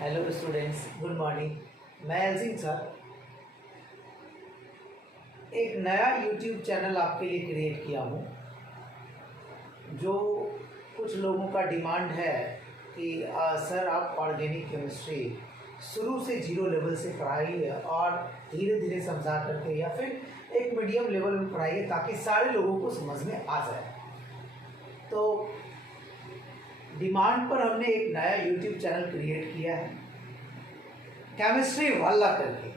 Hello students, good morning. मैं एलसिंग sir एक नया यूट्यूब चैनल आपके लिए क्रिएट किया हूँ। जो कुछ लोगों का डिमांड है कि सर आप ऑर्गेनिक केमिस्ट्री शुरू से जीरो लेवल से पढ़ाइए और धीरे धीरे समझा करके या फिर एक मीडियम लेवल में पढ़ाइए ताकि सारे लोगों को समझ में आ जाए। तो डिमांड पर हमने एक नया यूट्यूब चैनल क्रिएट किया है, केमिस्ट्री वाला करके।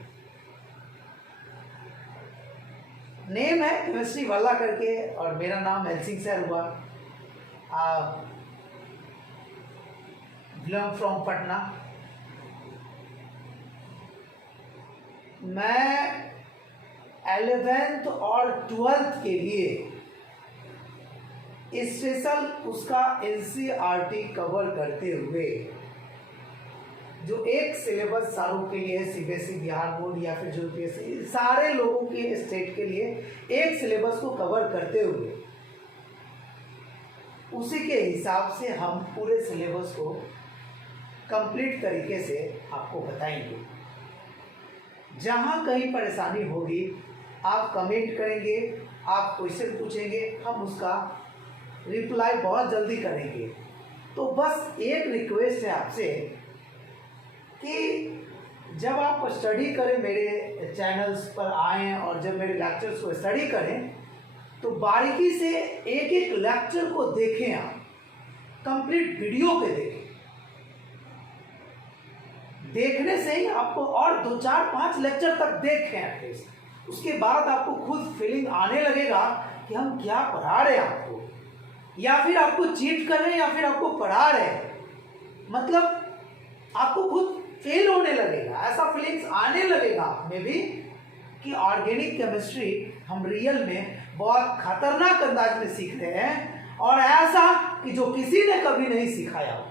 नेम है केमिस्ट्री वाला करके और मेरा नाम एलसिंग सर हुआ। Belong from Patna. मैं 11th और 12th के लिए स्पेशल उसका एनसीईआरटी कवर करते हुए जो एक सिलेबस सारों के लिए है, सीबीएसई, बिहार बोर्ड या फिर जो यूपीएससी, सारे लोगों के स्टेट के लिए एक सिलेबस को कवर करते हुए उसी के हिसाब से हम पूरे सिलेबस को कंप्लीट तरीके से आपको बताएंगे। जहां कहीं परेशानी होगी आप कमेंट करेंगे, आप क्वेश्चन पूछेंगे, हम उसका रिप्लाई बहुत जल्दी करेंगे। तो बस एक रिक्वेस्ट है आपसे कि जब आप स्टडी करें, मेरे चैनल्स पर आएँ और जब मेरे लेक्चर्स को स्टडी करें तो बारीकी से एक एक लेक्चर को देखें, आप कंप्लीट वीडियो के देखें। देखने से ही आपको और 2, 4, 5 लेक्चर तक देखें एटलीस्ट, उसके बाद आपको खुद फीलिंग आने लगेगा कि हम क्या पढ़ा रहे हैं आपको, या फिर आपको चीट कर रहे हैं या फिर आपको पढ़ा रहे हैं। मतलब आपको खुद फेल होने लगेगा, ऐसा फीलिंग्स आने लगेगा आप में भी कि ऑर्गेनिक केमिस्ट्री हम रियल में बहुत खतरनाक अंदाज में सीख रहे हैं, और ऐसा कि जो किसी ने कभी नहीं सिखाया हो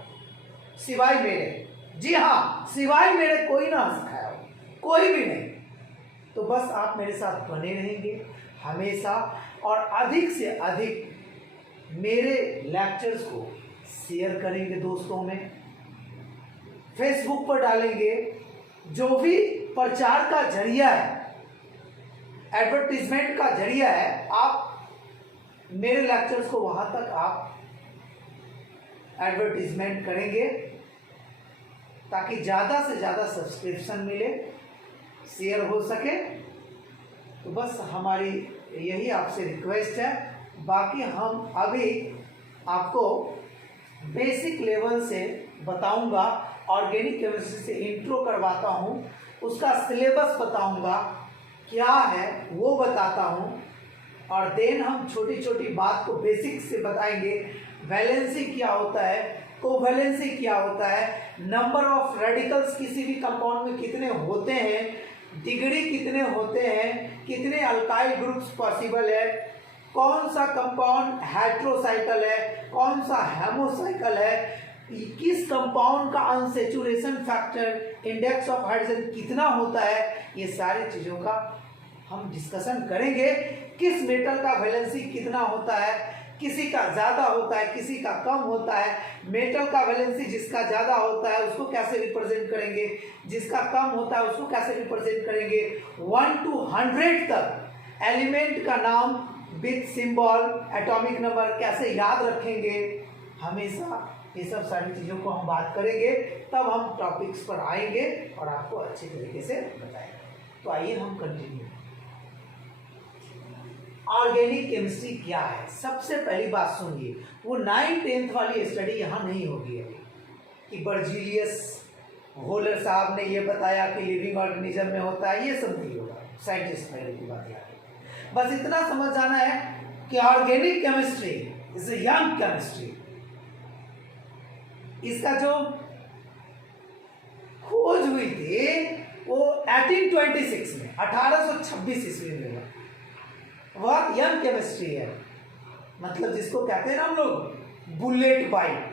सिवाय मेरे। जी हाँ, सिवाय मेरे कोई ना सिखाया हो, कोई भी नहीं। तो बस आप मेरे साथ बने रहेंगे हमेशा और अधिक से अधिक मेरे लेक्चर्स को शेयर करेंगे दोस्तों में, फेसबुक पर डालेंगे। जो भी प्रचार का जरिया है, एडवर्टीजमेंट का जरिया है, आप मेरे लेक्चर्स को वहां तक आप एडवर्टीजमेंट करेंगे ताकि ज़्यादा से ज़्यादा सब्सक्रिप्शन मिले, शेयर हो सके। तो बस हमारी यही आपसे रिक्वेस्ट है। बाकी हम अभी आपको बेसिक लेवल से बताऊंगा, ऑर्गेनिक केमिस्ट्री से इंट्रो करवाता हूं, उसका सिलेबस बताऊंगा क्या है वो बताता हूं, और देन हम छोटी छोटी बात को बेसिक से बताएंगे। वैलेंसी क्या होता है, कोवैलेंसी क्या होता है, नंबर ऑफ रेडिकल्स किसी भी कंपाउंड में कितने होते हैं, डिग्री कितने होते हैं, कितने अल्काइल ग्रुप्स पॉसिबल है, कौन सा कंपाउंड हेट्रोसाइकल है, कौन सा हेमोसाइकल है, किस कंपाउंड का unsaturation factor, index of hydrogen कितना होता है, ये सारी चीज़ों का हम डिस्कशन करेंगे। किस मेटल का वैलेंसी कितना होता है, किसी का ज़्यादा होता है, किसी का कम होता है। मेटल का वैलेंसी जिसका ज़्यादा होता है उसको कैसे रिप्रेजेंट करेंगे, जिसका कम होता है उसको कैसे रिप्रेजेंट करेंगे। 1 to 100 तक एलिमेंट का नाम विथ सिंबल, एटॉमिक नंबर कैसे याद रखेंगे, हमेशा ये सब सारी चीज़ों को हम बात करेंगे। तब हम टॉपिक्स पर आएंगे और आपको अच्छे तरीके से बताएंगे। तो आइए हम कंटिन्यू। ऑर्गेनिक केमिस्ट्री क्या है, सबसे पहली बात सुनिए। वो 9th 10th वाली स्टडी यहाँ नहीं होगी अभी कि बर्जीलियस होलर साहब ने ये बताया कि लिविंग ऑर्गेनिज्म में होता है, ये सब नहीं होगा। साइंटिस्ट पहले की बात याद है, बस इतना समझ जाना है कि organic chemistry is a young chemistry. इसका जो खोज हुई थी वो 1826 में, 1826 ईस्वी में हुआ। बहुत यंग केमिस्ट्री है, मतलब जिसको कहते हैं ना हम लोग बुलेट बाइट।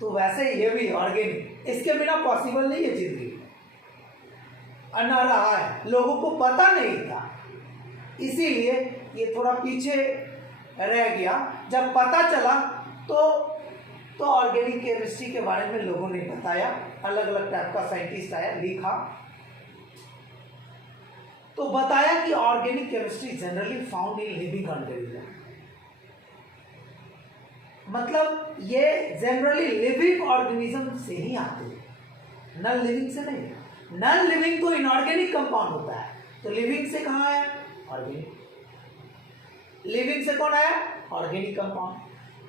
तो वैसे ये भी ऑर्गेनिक, इसके बिना पॉसिबल नहीं है जिंदगी, ना रहा है, लोगों को पता नहीं था, इसीलिए ये थोड़ा पीछे रह गया। जब पता चला तो तो ऑर्गेनिक केमिस्ट्री के बारे में लोगों ने बताया, अलग अलग टाइप का साइंटिस्ट आया, लिखा, तो बताया कि organic chemistry generally found in living organism. मतलब ये जनरली लिविंग ऑर्गेनिज्म से ही आते हैं, नॉन लिविंग से नहीं। नॉन लिविंग तो इनऑर्गेनिक कंपाउंड होता है, तो लिविंग से कहाँ आया? ऑर्गेनिक। लिविंग से कौन आया? Organic compound.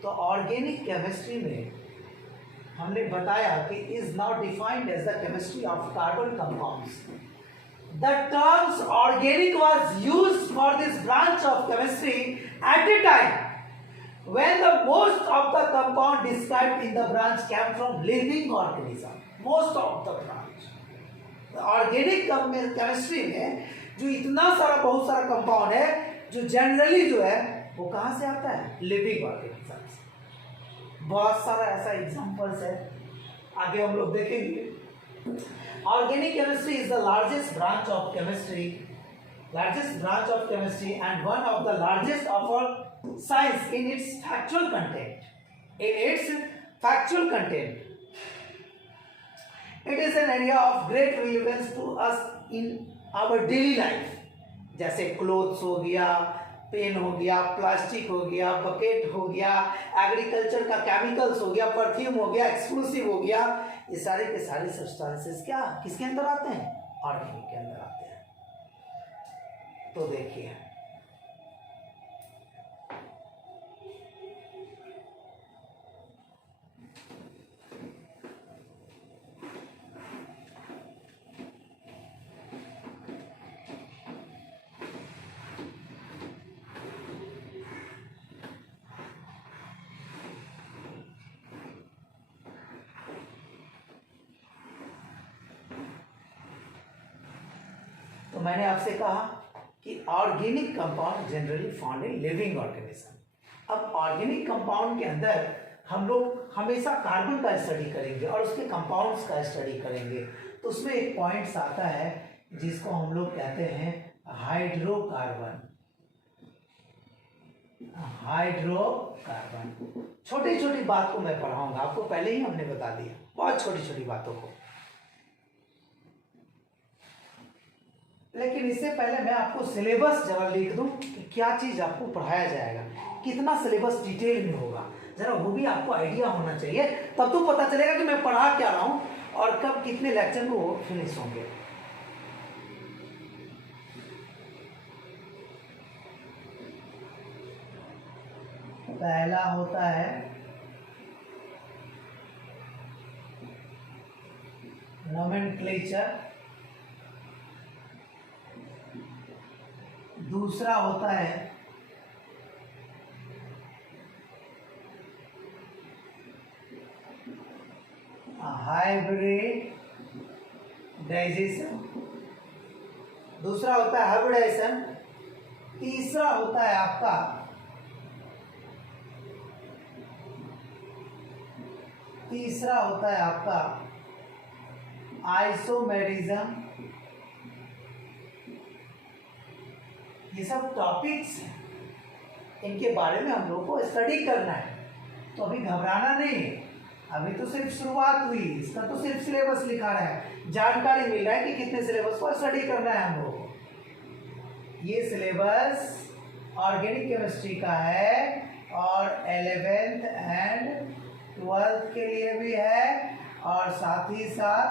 तो ऑर्गेनिक केमिस्ट्री में हमने बताया कि is now defined as the chemistry of carbon compounds. The terms organic was used for this branch of chemistry at a time when the most of the compound described in the branch came from living organism, most of the branch organic chemistry में जो इतना सारा बहुत सारा compound है जो generally जो है वो कहाँ से आता है? लिविंग ऑर्गेनिज्म से। बहुत सारा ऐसा एग्जांपल्स है, आगे हम लोग देखेंगे। Organic chemistry is the largest branch of chemistry, and one of the largest of all science in its factual content. It is an area of great relevance to us in our daily life. जैसे clothes हो गया, pen हो गया, plastic हो गया, bucket हो गया, agriculture का केमिकल्स हो गया, परफ्यूम हो गया, एक्सप्लोसिव हो गया, ये सारे के सारे सब्सटेंसेस क्या किसके अंदर आते हैं? ऑर्गेनिक के अंदर आते हैं। तो देखिए तो मैंने आपसे कहा कि organic compound generally found in living organism. अब ऑर्गेनिक कंपाउंड के अंदर हम लोग हमेशा कार्बन का स्टडी करेंगे और उसके कंपाउंड्स का स्टडी करेंगे। तो उसमें एक पॉइंट्स आता है जिसको हम लोग कहते हैं हाइड्रोकार्बन। छोटी छोटी बात को मैं पढ़ाऊंगा आपको, पहले ही हमने बता दिया, बहुत छोटी छोटी बातों को। लेकिन इससे पहले मैं आपको सिलेबस जरा लिख दूं कि क्या चीज आपको पढ़ाया जाएगा, कितना सिलेबस डिटेल में होगा, जरा वो भी आपको आइडिया होना चाहिए। तब तो पता चलेगा कि मैं पढ़ा क्या रहा हूं और कब कितने लेक्चर में वो फिनिश होंगे। पहला होता है नोमेनक्लेचर, दूसरा होता है हाइब्रिडाइजेशन, दूसरा होता है हाइब्रिडाइजेशन, तीसरा होता है आपका आइसोमेरिज्म। ये सब टॉपिक्स हैं, इनके बारे में हम लोग को स्टडी करना है। तो अभी घबराना नहीं, अभी तो सिर्फ शुरुआत हुई, इसका तो सिर्फ सिलेबस लिखा रहा है, जानकारी मिल रहा है कि कितने सिलेबस को स्टडी करना है हम लोग को। ये सिलेबस ऑर्गेनिक केमिस्ट्री का है और 11th एंड 12th के लिए भी है और साथ ही साथ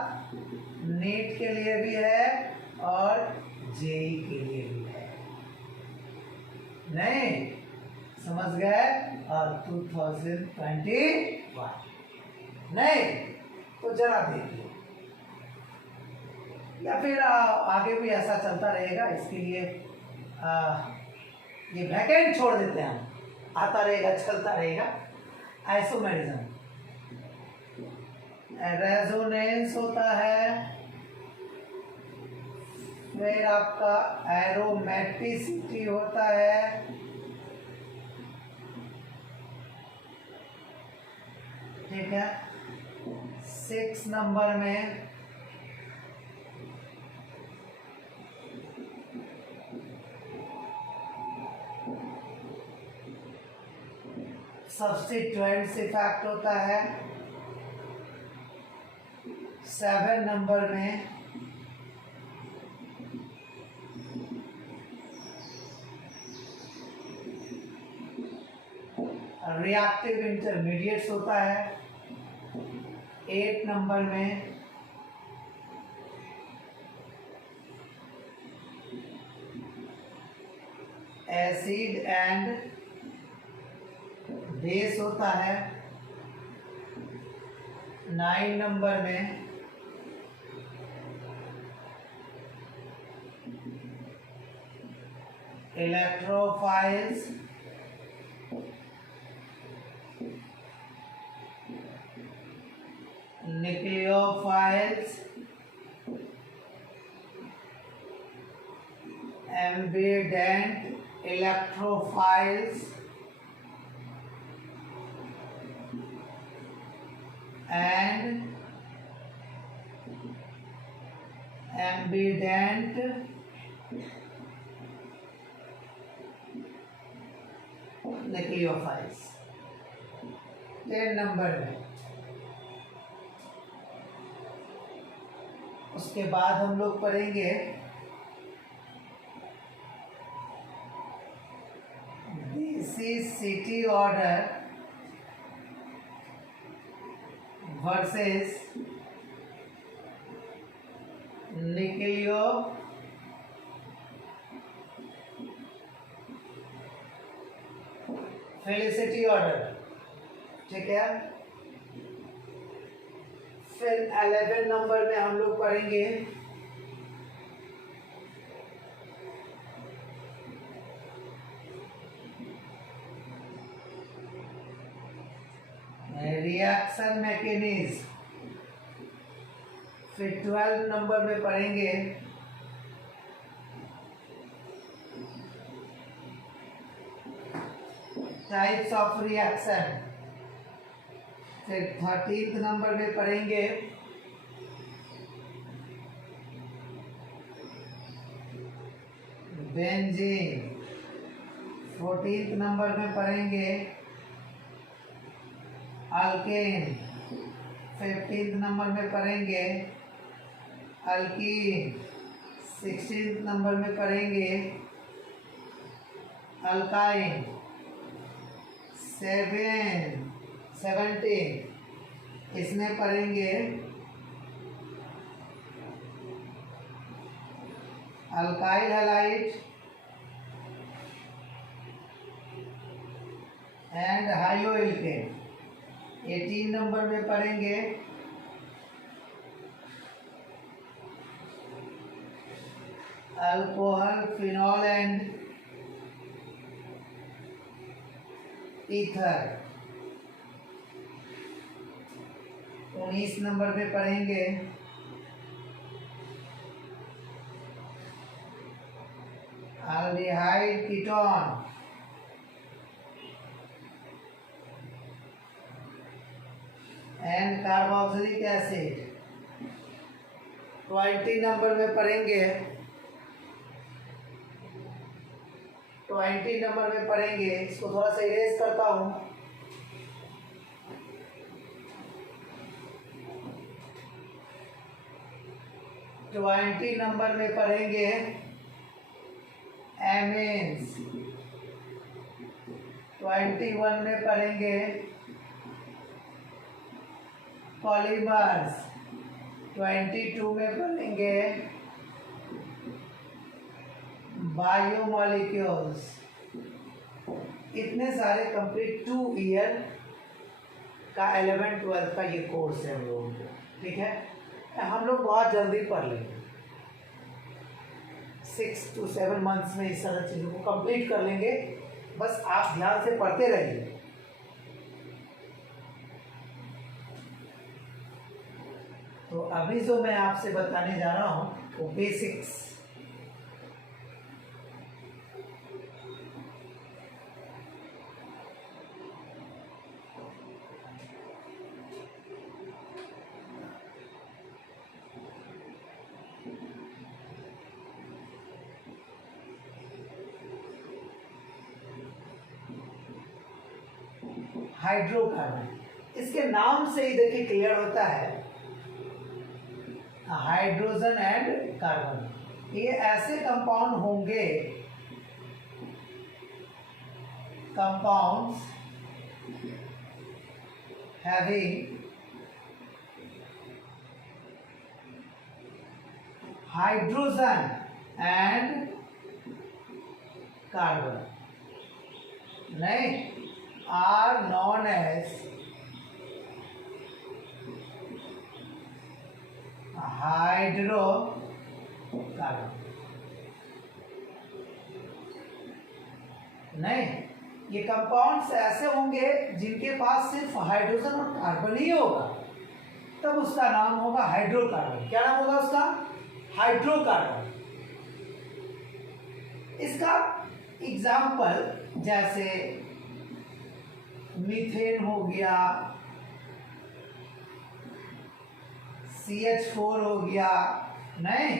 नीट के लिए भी है और जेई के लिए भी है। नहीं समझ गए? और 2021 नहीं तो जरा देखिए, या फिर आगे भी ऐसा चलता रहेगा। इसके लिए ये वैकेंट छोड़ देते हैं हम, आता रहेगा चलता रहेगा। आइसोमेरिज्म, रेजोनेंस होता है, फिर आपका एरोमेटिसिटी होता है, ठीक है। 6 नंबर में सब्स्टिट्यूएंट्स इफेक्ट होता है। 7 नंबर में रिएक्टिव इंटरमीडिएट्स होता है। 8 नंबर में एसिड एंड बेस होता है। 9 नंबर में electrophiles, nucleophiles, ambient electrophiles and ambient nucleophiles. 10 number में उसके बाद हम लोग पढ़ेंगे city order versus nucleo felicity order. ठीक है, फिर 11 नंबर में हम लोग पढ़ेंगे रिएक्शन मैकेनिज्म। फिर 12 नंबर में पढ़ेंगे टाइप्स ऑफ रिएक्शन। फिर 13 नंबर में पढ़ेंगे बेंजीन। 14 नंबर में पढ़ेंगे अल्केन। 15 नंबर में पढ़ेंगे अल्कीन। 16 नंबर में पढ़ेंगे अल्काइन। 17 इसमें पढ़ेंगे अल्काइल हैलाइड एंड हाइड्रोएल्केन। 18 नंबर में पढ़ेंगे alcohol, phenol and ether. 19 number में पढ़ेंगे aldehyde, ketone and carboxylic acid. 20 number में पढ़ेंगे 20 नंबर में पढ़ेंगे, इसको थोड़ा सा इरेज करता हूँ। ट्वेंटी नंबर में पढ़ेंगे एमीन्स। 21 में पढ़ेंगे पॉलीमर्स। 22 में पढ़ेंगे बायोमॉलिक्यूल्स। इतने सारे कंप्लीट 2 ईयर का 11-12 का ये कोर्स है हम लोगों को। ठीक है, हम लोग बहुत जल्दी पढ़ लेंगे, 6 to 7 मंथ्स में इस सारी चीज़ों को कंप्लीट कर लेंगे। बस आप ध्यान से पढ़ते रहिए। तो अभी जो मैं आपसे बताने जा रहा हूँ वो बेसिक्स। हाइड्रोकार्बन। इसके नाम से ही देखिए क्लियर होता है, हाइड्रोजन एंड कार्बन। ये ऐसे कंपाउंड होंगे, compounds having hydrogen and carbon, नहीं, आर नॉन एज हाइड्रोकार्बन। नहीं, ये कंपाउंड्स ऐसे होंगे जिनके पास सिर्फ हाइड्रोजन और कार्बन ही होगा, तब उसका नाम होगा हाइड्रोकार्बन। क्या नाम होगा उसका? हाइड्रोकार्बन। इसका एग्जाम्पल जैसे मीथेन हो गया, CH4 हो गया, नहीं,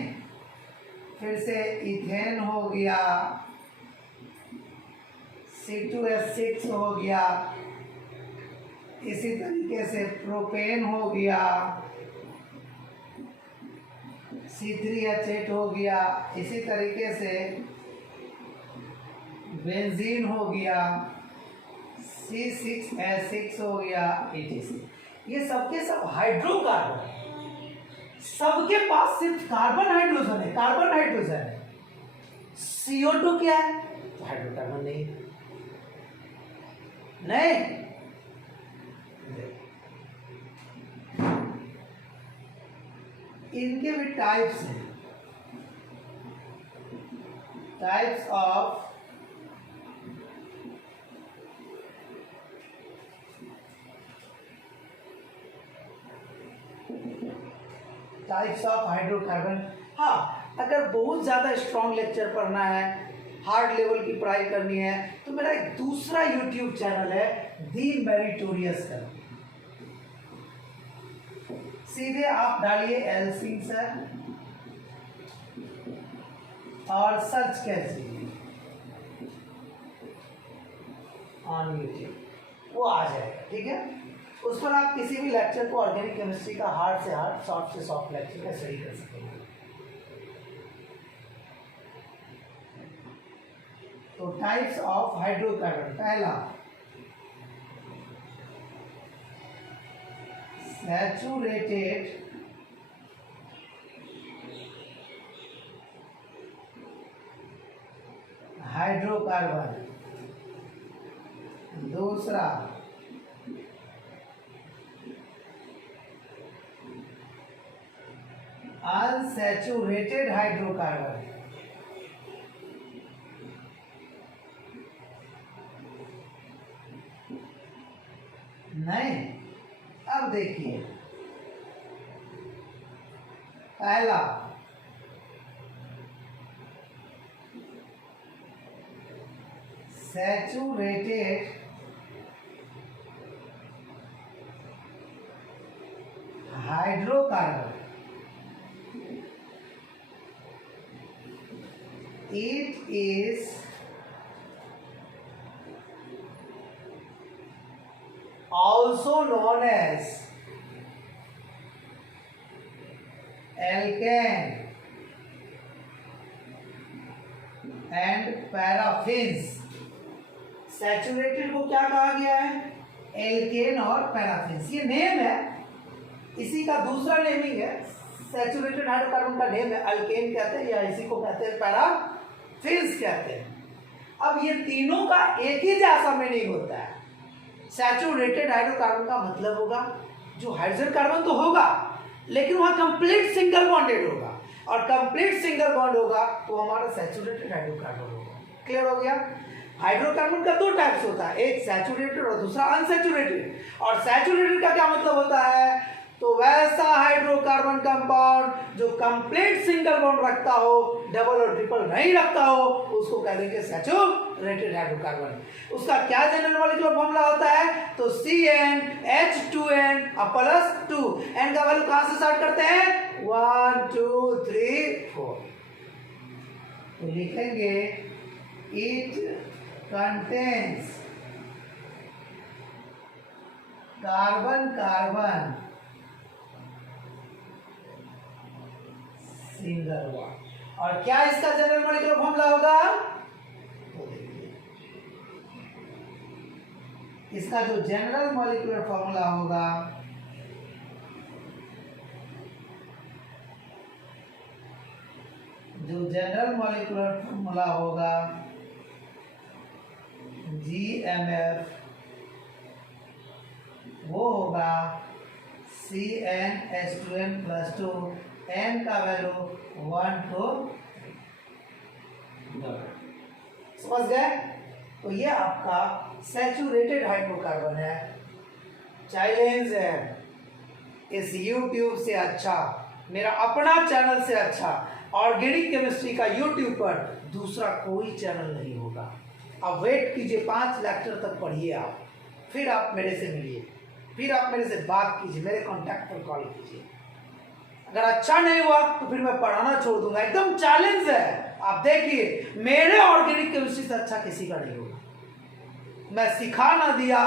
फिर से इथेन हो गया, C2H6 हो गया, इसी तरीके से प्रोपेन हो गया, C3H8 हो गया, इसी तरीके से बेंजीन हो गया, C6H6 हो गया, etc। ये सबके सब हाइड्रोकार्बन, सबके पास सिर्फ कार्बन हाइड्रोजन है, कार्बन हाइड्रोजन है। CO2 क्या है? तो हाइड्रोकार्बन नहीं, नहीं। इनके भी टाइप्स हैं, टाइप्स ऑफ हाइड्रोकार्बन। हाँ, अगर बहुत ज्यादा स्ट्रॉन्ग लेक्चर पढ़ना है, हार्ड लेवल की पढ़ाई करनी है, तो मेरा एक दूसरा यूट्यूब चैनल है, दी मेरिटोरियस का। सीधे आप डालिए एल सिंह सर और सर्च कीजिए ऑन यूट्यूब, वो आ जाएगा, ठीक है। उस पर आप किसी भी लेक्चर को, ऑर्गेनिक केमिस्ट्री का हार्ड से हार्ड, सॉफ्ट से सॉफ्ट लेक्चर का स्टडी कर सकेंगे। तो टाइप्स ऑफ हाइड्रोकार्बन, पहला सैचुरेटेड हाइड्रोकार्बन, दूसरा अनसैचुरेटेड हाइड्रोकार्बन, नहीं। अब देखिए, पहला saturated hydrocarbon, it is also known as alkane and paraffins। Saturated को क्या कहा गया है? एल्केन और पैराफिन्स। ये नेम है, इसी का दूसरा नेमिंग है। सैचुरेटेड हाइड्रोकार्बन का नेम है, अल्केन कहते हैं, या इसी को कहते हैं पैराफिन्स कहते हैं। अब ये तीनों का एक ही जैसा मीनिंग होता है। सैचुरेटेड हाइड्रोकार्बन का मतलब होगा जो हाइड्रोजन कार्बन तो होगा, लेकिन वहां कंप्लीट सिंगल बॉन्डेड होगा, और कंप्लीट सिंगल बॉन्ड होगा तो हमारा सैचुरेटेड हाइड्रोकार्बन होगा। क्लियर हो गया? हाइड्रोकार्बन का दो टाइप्स होता है, एक सैचुरेटेड और दूसरा अनसैचुरेटेड। और सैचुरेटेड का क्या मतलब होता है? तो वैसा हाइड्रोकार्बन कंपाउंड जो कंप्लीट सिंगल बॉन्ड रखता हो, डबल और ट्रिपल नहीं रखता हो, उसको कह देंगे सैचुरेटेड हाइड्रोकार्बन। उसका क्या जनरल मॉलिक्यूलर फॉर्मूला होता है? तो CnH2n + 2। n का वैल्यू कहां से स्टार्ट करते हैं? 1 2 3 4। तो लिखेंगे it contains carbon carbon single bond. और क्या इसका जनरल मॉलिक्यूलर फॉर्मूला होगा? इसका जो जनरल मॉलिक्यूलर फॉर्मूला होगा GMF वो होगा CnH2n+2, n का वैल्यू 1 to समझ गए? तो ये आपका सैचुरेटेड हाइड्रोकार्बन है। चैलेंज है, इस YouTube से अच्छा, मेरा अपना चैनल से अच्छा ऑर्गेनिक केमिस्ट्री का YouTube पर दूसरा कोई चैनल नहीं होगा। अब वेट कीजिए, 5 लेक्चर तक पढ़िए आप, फिर आप मेरे से मिलिए, फिर आप मेरे से बात कीजिए, मेरे कॉन्टैक्ट पर कॉल कीजिए। अगर अच्छा नहीं हुआ तो फिर मैं पढ़ाना छोड़ दूंगा। एकदम चैलेंज है। आप देखिए, मेरे ऑर्गेनिक केमिस्ट्री से अच्छा किसी का नहीं होगा। मैं सिखा ना दिया,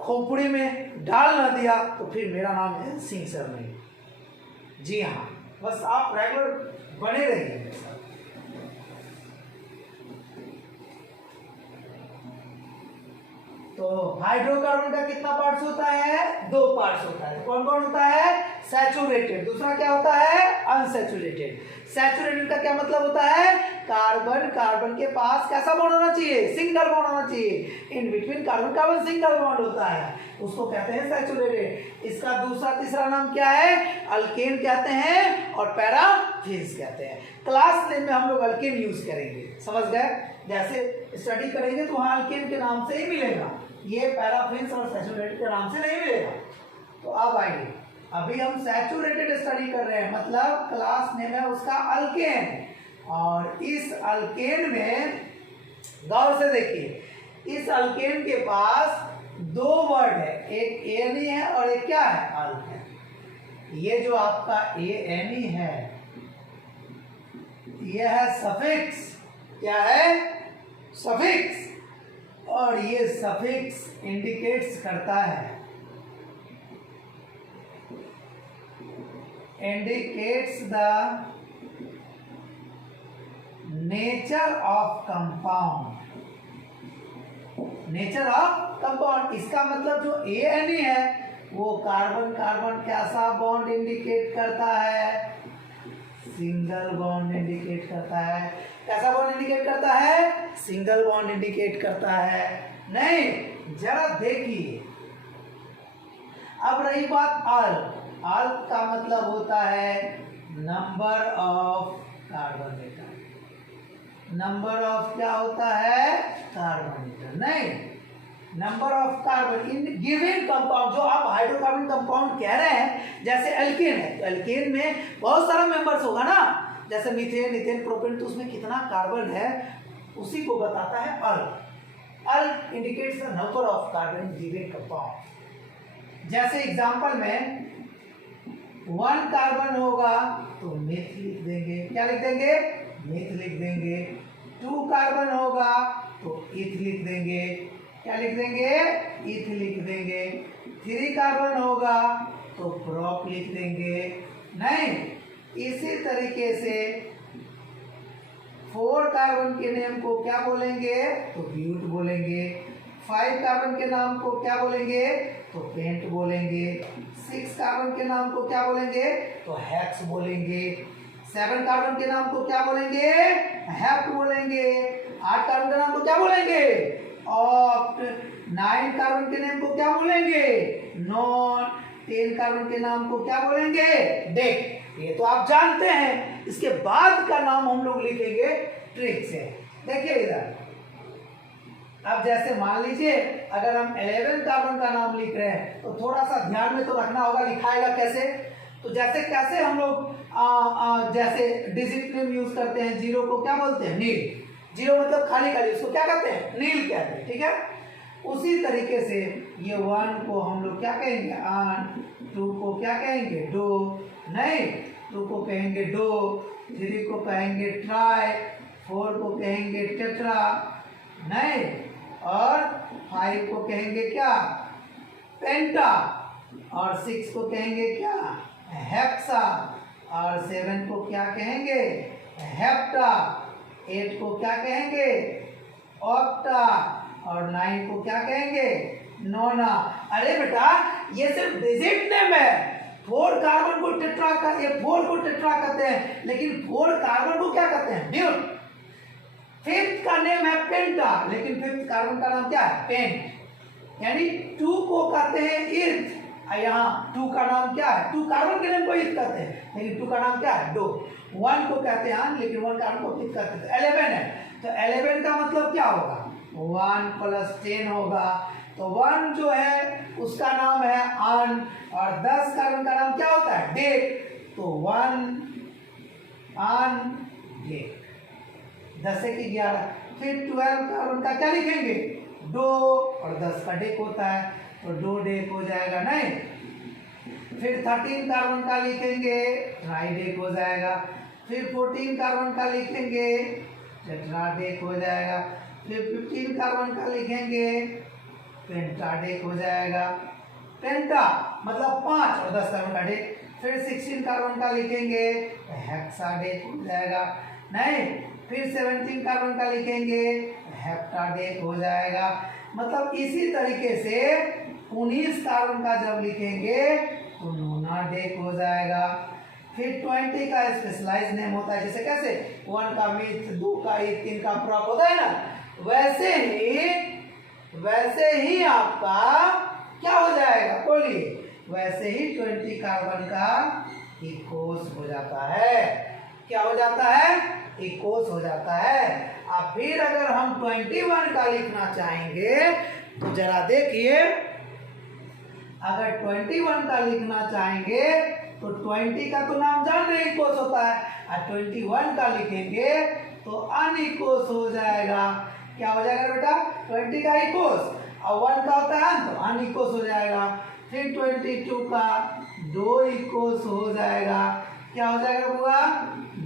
खोपड़ी में डाल ना दिया, तो फिर मेरा नाम है सिंह सर नहीं। जी हाँ, बस आप रेगुलर बने रहिए मेरे साथ। तो हाइड्रोकार्बन का कितना पार्ट्स होता है? 2 पार्ट्स होता है। कौन कौन होता है? सैचुरेटेड, दूसरा क्या होता है? अनसैचुरेटेड। सैचुरेटेड का क्या मतलब होता है? कार्बन कार्बन के पास कैसा बॉन्ड होना चाहिए? सिंगल बॉन्ड होना चाहिए। In between carbon carbon single bond होता है, उसको कहते हैं सैचुरेटेड। इसका दूसरा तीसरा नाम क्या है? अल्केन कहते हैं और पैराफिन्स कहते हैं। क्लास नेम में हम लोग अल्केन यूज करेंगे, समझ गए? जैसे स्टडी करेंगे तो वहां अल्केन के नाम से ही मिलेगा, ये पैराफिन्स और सैचुरेटेड के नाम से नहीं मिलेगा। तो अब आइए, अभी हम सैचुरेटेड स्टडी कर रहे हैं, मतलब क्लास नेम है उसका अल्केन। और इस अल्केन में गौर से देखिए, इस अल्केन के पास 2 वर्ड है, एक एनी है और एक क्या है? अल्क है। ये जो आपका एनी है, यह है सफिक्स। क्या है? सफिक्स। और ये सफिक्स इंडिकेट्स करता है, indicates the nature of compound. Nature of compound, इसका मतलब जो एनी है वो कार्बन कार्बन कैसा बॉन्ड इंडिकेट करता है? सिंगल बॉन्ड इंडिकेट करता है। कैसा बॉन्ड इंडिकेट करता है? सिंगल बॉन्ड इंडिकेट करता है। नहीं, जरा देखिए, अब रही बात अल्क। अल्क का मतलब होता है number of carbon atom. Number of क्या होता है? Carbon atom. नहीं, number of carbon in given compound. जो आप हाइड्रोकार्बन कंपाउंड कह रहे हैं, जैसे एल्केन है तो एल्केन में बहुत सारा मेंबर्स होगा ना, जैसे मीथेन इथेन प्रोपेन, तो उसमें कितना कार्बन है उसी को बताता है alk. Alk indicates the number of carbon in given compound. जैसे एग्जांपल में 1 कार्बन होगा तो मिथ लिख देंगे। क्या लिख देंगे? मिथ लिख देंगे। 2 कार्बन होगा तो इथ लिख देंगे। क्या लिख देंगे? इथ लिख देंगे। 3 कार्बन होगा तो प्रोप लिख देंगे। नहीं, इसी तरीके से 4 कार्बन के नेम को क्या बोलेंगे? तो ब्यूट बोलेंगे। 5 कार्बन के नाम को क्या बोलेंगे? तो पेंट बोलेंगे। 6 कार्बन के नाम को क्या बोलेंगे? तो हेक्स बोलेंगे। 7 कार्बन के नाम को क्या बोलेंगे? हेप्ट बोलेंगे। 8 कार्बन के नाम को क्या बोलेंगे? ऑक्ट। 9 कार्बन के नाम को क्या बोलेंगे? नॉन। 10 कार्बन के नाम को क्या बोलेंगे? डेक। ये तो आप जानते हैं। इसके बाद का नाम हम लोग लिखेंगे ट्रिक से। देखिए इधर, अब जैसे मान लीजिए अगर हम 11 कार्बन का नाम लिख रहे हैं तो थोड़ा सा ध्यान में तो रखना होगा, लिखाएगा कैसे? तो जैसे कैसे हम लोग जैसे डिजिट नेम यूज करते हैं, 0 को क्या बोलते हैं? नील। 0 मतलब खाली खाली, उसको क्या कहते हैं? नील कहते हैं। ठीक है, उसी तरीके से ये 1 को हम लोग क्या कहेंगे? आन। 2 को क्या कहेंगे? डो। नहीं, 2 को कहेंगे डो। 3 को कहेंगे ट्राई। 4 को कहेंगे टेट्रा। नहीं, और 5 को कहेंगे क्या? पेंटा, और 6 को कहेंगे क्या, हेक्सा, और 7 को क्या कहेंगे, हेप्टा, 8 को क्या कहेंगे, ऑक्टा, और 9 को क्या कहेंगे, नोना। अरे बेटा ये सिर्फ डिजिट नेम है, 4 कार्बन को टेट्रा का, ये 4 को टेट्रा कहते हैं, लेकिन 4 कार्बन को क्या कहते हैं, ब्यूट। 5th का नेम है पेंटा, लेकिन 5th कार्बन का नाम क्या है, पेंट। यानी 2 को कहते हैं इर्थ, यहाँ 2 का नाम क्या है, 2 कार्बन के नेम को इर्थ कहते हैं, लेकिन 2 का नाम क्या है, डो। 1 को कहते हैं, लेकिन 1 कार्बन को इर्थ कहते हैं। 11 है, तो 11 का मतलब क्या होगा, 1 + 10 होगा, तो 1 जो है उसका नाम है आन, और 10 कार्बन का नाम क्या होता है, डेट, तो 1 आन डेट। 10 से 11, फिर 12 कार्बन का क्या लिखेंगे, डो, और 10 का डेक होता है, तो डो डेक हो जाएगा, नहीं। फिर 13 कार्बन का लिखेंगे, ट्राई डेक हो जाएगा। फिर 14 कार्बन का लिखेंगे, टेट्रा डेक हो जाएगा। फिर 15 कार्बन का लिखेंगे, पेंटा डेक हो जाएगा। पेंटा मतलब 5 और 10 कार्बन का डेक। फिर 16 कार्बन का लिखेंगे, हेक्सा डेक हो जाएगा, नहीं। फिर 17 कार्बन का लिखेंगे, हेप्टा डेक हो जाएगा। मतलब इसी तरीके से 19 कार्बन का जब लिखेंगे तो नोना डेक हो जाएगा। फिर 20 का स्पेशलाइज नेम होता है, जैसे कैसे 1 का मिथ, 2 का ईथ, 3 का प्रॉप होता है ना, वैसे ही आपका क्या हो जाएगा, बोलिए, वैसे ही 20 कार्बन का इकोस हो जाता है। क्या हो जाता है, इकोस हो जाता है। अब फिर अगर हम 21 का लिखना चाहेंगे तो जरा देखिए, अगर 21 का लिखना चाहेंगे तो 20 का तो नाम जान रहे इकोस होता है, और 21 का लिखेंगे तो अनइकोस हो जाएगा। क्या हो जाएगा बेटा, 20 का इकोस, और 1 का होता है तो अनइकोस हो जाएगा। फिर 22 का दो इकोस हो जाएगा। क्या हो जाएगा बुआ,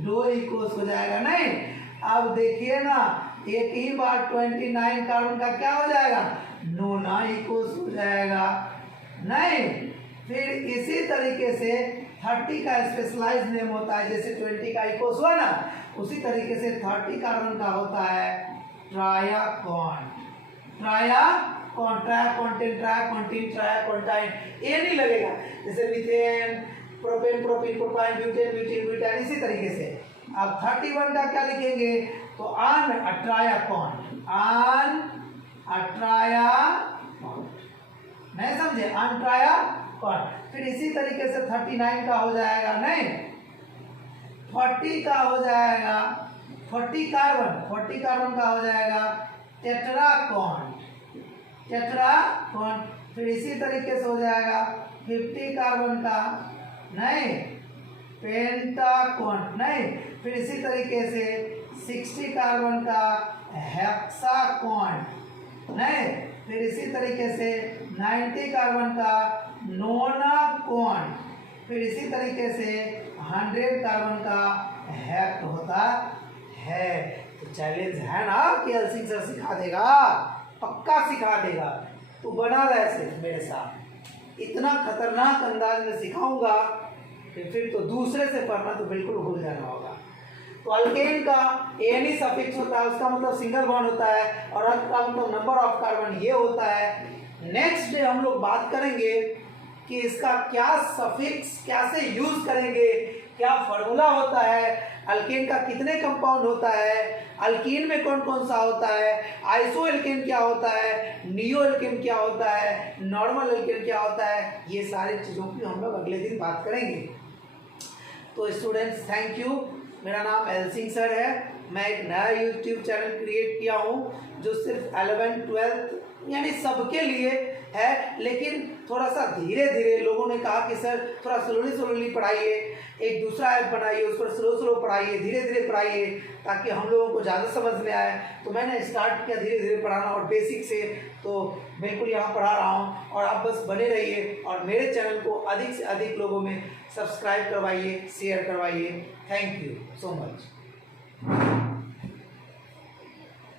दो इकोस हो जाएगा, नहीं। अब देखिए ना, एक ही बार 29 कार्बन का क्या हो जाएगा, नोना इकोस हो जाएगा, नहीं। फिर इसी तरीके से 30 का स्पेशलाइज नेम होता है, जैसे 20 का इकोस हुआ ना, उसी तरीके से 30 कार्बन का होता है ट्रायाकॉन। ट्रायाकॉन्टाइन, ये नहीं लगेगा, जैसे मीथेन, प्रोपेन, प्रोपाइन, ब्यूटेन, इसी तरीके से। अब 31 का क्या लिखेंगे, तो आन अट्रायाकॉन, नहीं समझे, अनट्रायाकॉन। फिर इसी तरीके से 39 का हो जाएगा, नहीं। 40 का हो जाएगा, 40 कार्बन का हो जाएगा टेट्राकॉन। फिर इसी तरीके से हो जाएगा 50 कार्बन का, नहीं, पेंटाकॉन, नहीं। फिर इसी तरीके से 60 कार्बन का हेक्साकॉन, नहीं। फिर इसी तरीके से 90 कार्बन का नोनाकॉन। फिर इसी तरीके से 100 कार्बन का हेक्ट होता है। तो चैलेंज है ना कि एल्सिंग सर सिखा देगा, पक्का सिखा देगा। तो बना रहे सिर्फ मेरे साथ, इतना खतरनाक अंदाज में सिखाऊंगा कि फिर तो दूसरे से पढ़ना तो बिल्कुल भूल जाना होगा। तो अल्केन का एनी सफिक्स होता है, उसका मतलब सिंगल बॉन्ड होता है, और अर्थ का मतलब नंबर ऑफ कार्बन ये होता है। नेक्स्ट डे हम लोग बात करेंगे कि इसका क्या सफिक्स कैसे यूज करेंगे, क्या फॉर्मूला होता है, अल्केन का कितने कंपाउंड होता है, अल्कीन में कौन कौन सा होता है, आइसो एल्केन क्या होता है, नियो एल्केन क्या होता है, नॉर्मल एल्केन क्या होता है, ये सारी चीज़ों की हम लोग अगले दिन बात करेंगे। तो स्टूडेंट्स थैंक यू। मेरा नाम एल्सिंग सर है। मैं एक नया यूट्यूब चैनल क्रिएट किया हूँ जो सिर्फ 11th 12th यानी सबके लिए है, लेकिन थोड़ा सा धीरे धीरे लोगों ने कहा कि सर थोड़ा स्लोली पढ़ाइए, एक दूसरा ऐप बनाइए, उस पर स्लो पढ़ाइए, धीरे धीरे पढ़ाइए, ताकि हम लोगों को ज़्यादा समझ में आए। तो मैंने स्टार्ट किया धीरे धीरे पढ़ाना, और बेसिक से तो बिल्कुल यहाँ पढ़ा रहा हूँ। और आप बस बने रहिए और मेरे चैनल को अधिक से अधिक लोगों में सब्सक्राइब करवाइए, शेयर करवाइए। Thank you so much.